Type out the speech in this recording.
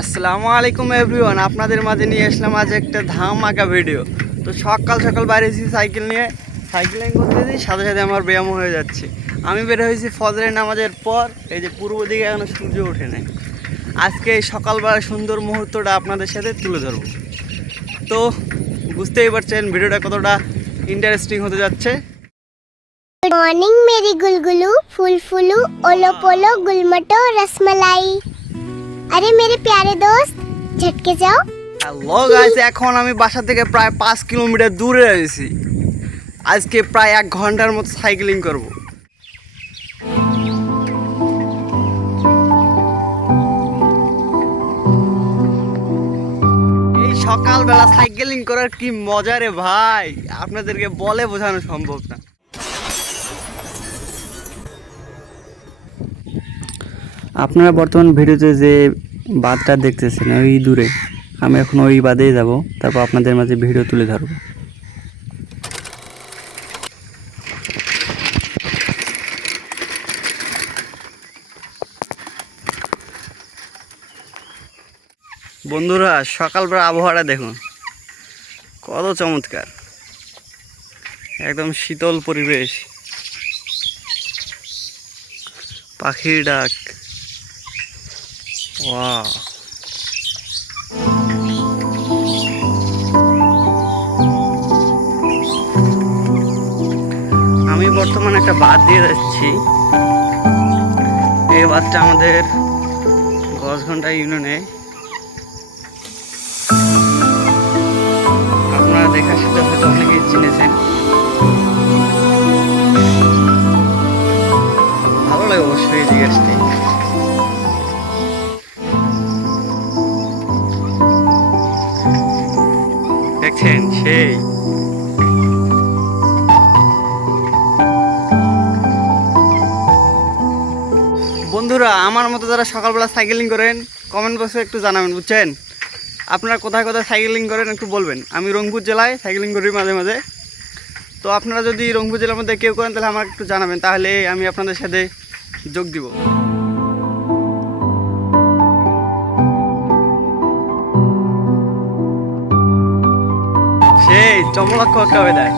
আসসালামু আলাইকুম এভরিওয়ান, আপনাদের মাঝে নিয়ে আসলাম আজ একটা ধামাকা ভিডিও। তো সকাল সকাল বাইরেছি সাইকেল নিয়ে, সাইকেলিং করতেছি, সাথে সাথে আমার ব্যায়াম হয়ে যাচ্ছে। আমি বের হয়েছি ফজরের নামাজের পর। এই যে পূর্ব দিকে এখনো সূর্য ওঠে নাই। আজকে এই সকালবেলা সুন্দর মুহূর্তটা আপনাদের সাথে তুলে ধরবো। তো বুঝতেই পারছেন ভিডিওটা কতটা ইন্টারেস্টিং হতে যাচ্ছে। गुड मॉर्निंग मेरी गुलगुलू फूल फूलू ओलो पोलो गुलमटो रसमलाई। अरे मेरे प्यारे दोस्त झटके जाओ। হ্যালো গাইস, এখন আমি বাসা থেকে প্রায় 5 কিলোমিটার দূরে রয়েছি। আজকে প্রায় 1 ঘন্টার মতো সাইকেলিং করব। এই সকালবেলা সাইকেলিং করার কি মজা রে ভাই, আপনাদেরকে বলে বোঝানো সম্ভব না। আপনারা বর্তমান ভিডিওতে যে বাঁধটা দেখতেছেন ওই দূরে, আমি এখন ওই বাঁধেই যাব, তারপর আপনাদের মাঝে ভিডিও তুলে ধরবো। বন্ধুরা, সকালবেলা আবহাওয়াটা দেখুন কত চমৎকার, একদম শীতল পরিবেশ, পাখির ডাক। ওয়াও, আমি বর্তমানে একটা বাঁধ দিয়ে যাচ্ছি। এই বাঁধটা আমাদের গজঘন্টা ইউনিয়নে। আপনারা দেখার সাথে হয়তো অনেকেই চিনেছেন। ভালো লাগে অবশ্যই এই জিজ্ঞাসটি। দেখছেন সেই বন্ধুরা, আমার মতো যারা সকালবেলা সাইকেলিং করেন কমেন্ট বক্সে একটু জানাবেন, বুঝছেন? আপনারা কোথায় কোথায় সাইকেলিং করেন একটু বলবেন। আমি রংপুর জেলায় সাইকেলিং করি মাঝে মাঝে। তো আপনারা যদি রংপুর জেলার মধ্যে কেউ করেন তাহলে আমাকে একটু জানাবেন, তাহলে আমি আপনাদের সাথে যোগ দিব। সেই চমলক্ষ একটা ওয়েদার।